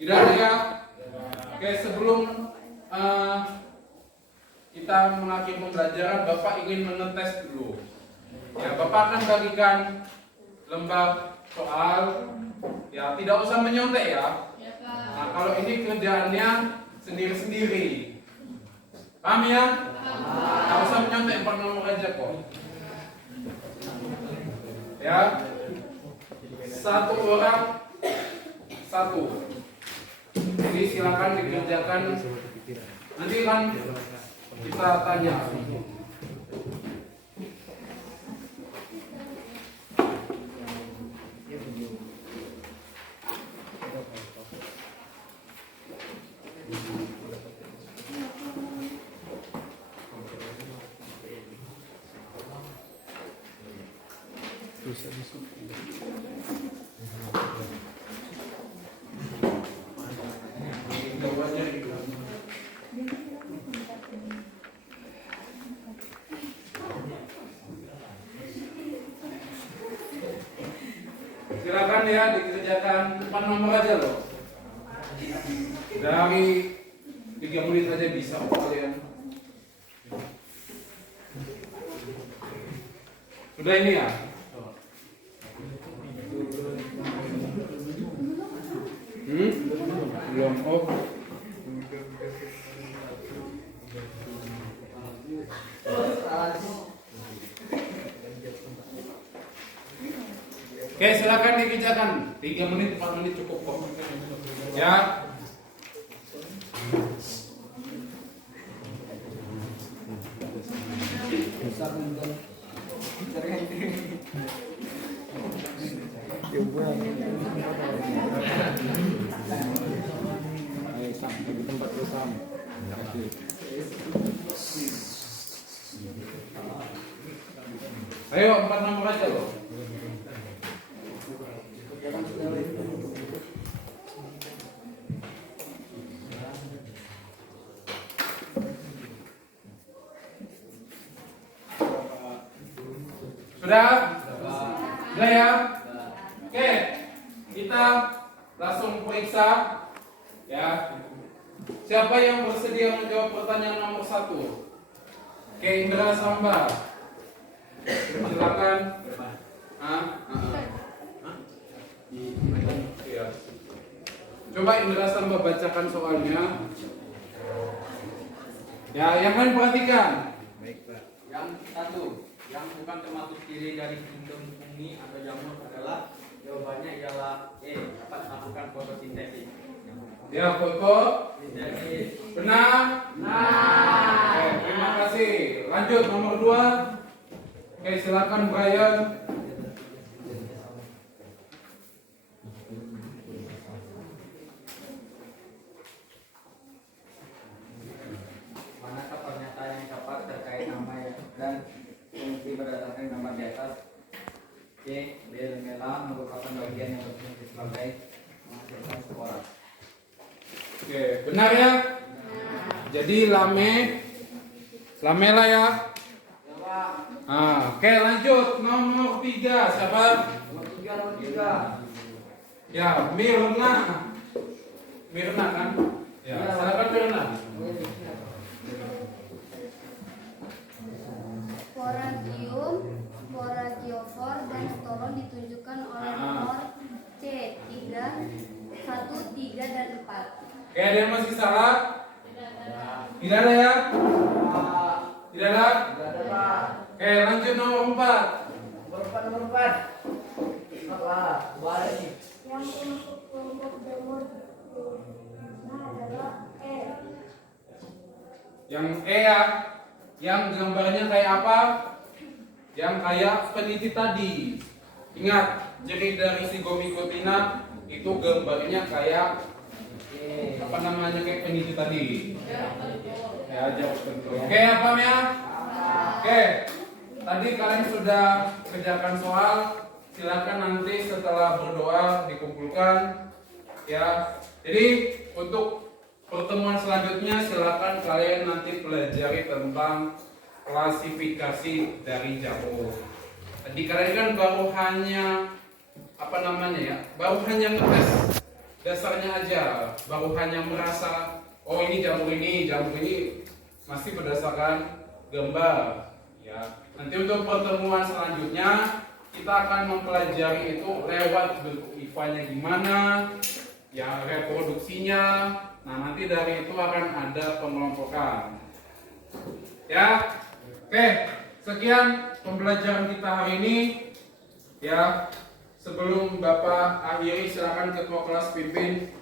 Tidak ada ya? Oke, sebelum kita mengakhiri pembelajaran, Bapak ingin mengetes dulu. Ya, Bapak akan bagikan lembar soal. Ya, tidak usah menyontek ya. Nah, kalau ini kerjaannya sendiri-sendiri. Paham ya? Tidak usah menyontek, 4 nomor aja kok. Ya. Satu orang satu. Jadi silakan dikerjakan. Nanti kan kita tanya. Silakan ya dikerjakan, 4 nomor aja loh. Dari 3 menit aja bisa kok kalian. Sudah ini ya? Belum. Oh. Oke, silakan dikerjakan. 3 menit, 4 menit cukup kok. Ya. Ayo, 4 nomor aja loh. Sudah? Sudah ya? Oke, kita langsung periksa ya. Siapa yang bersedia menjawab pertanyaan nomor 1? Oke, Indra Samba. Silakan. Iya. Coba Indra Samba bacakan soalnya. Ya, yang lain perhatikan. Yang satu, yang bukan termasuk ciri dari kingdom bumi atau jamur adalah jawabannya ialah E, dapat melakukan fotosintesis. Ya, foto. Sintesis. Benar? Nah. Oke, terima kasih. Lanjut nomor 2. Oke, silakan Brian. Manakah pernyataan yang tepat terkait nama yang C. Bel-mela merupakan bagian yang penting sebagai menghasilkan spora. Oke, benar ya? Jadi lamela ya. Oke, lanjut nomor 3 siapa? Nomor 3. Ya, Mirna kan? Ya, silakan Mirna. Sporangium, sporangiofor, dan stolon ditunjukkan oleh nomor C 1, 3, dan 4. Oke, ada yang masih salah? Tidak ada ya? Tidak ada? Oke, lanjut nomor 4. Nomor 4. Balik. Yang untuk kelompok jamur adalah E. Yang E ya, yang gambarnya kayak apa? Yang kayak peniti tadi. Ingat, jadi dari zigomycotina itu gambarnya kayak apa namanya, kayak peniti tadi. Ya, jawab tentu. Oke, apa ya? Oke, tadi kalian sudah kerjakan soal. Silakan nanti setelah berdoa dikumpulkan. Ya, jadi untuk pertemuan selanjutnya silakan kalian nanti pelajari tentang klasifikasi dari jamur. Tadi kalian kan baru hanya apa namanya ya, baru hanya ngetes dasarnya aja, baru hanya merasa oh ini jamur ini masih berdasarkan gambar. Ya, nanti untuk pertemuan selanjutnya kita akan mempelajari itu lewat bentuk IVA-nya gimana, ya reproduksinya. Nah, nanti dari itu akan ada pengelompokan. Ya, oke, sekian pembelajaran kita hari ini. Ya, sebelum Bapak akhiri, silakan ketua kelas pimpin.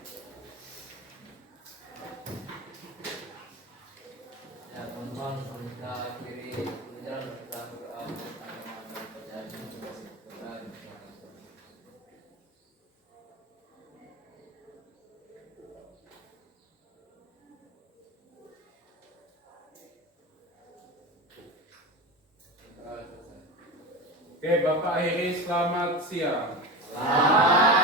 Ya, teman-teman, kita akhiri pelajaran kita berdoa dan percaya dengan tugas kita. Oke, Bapak akhiri, selamat siang. Selamat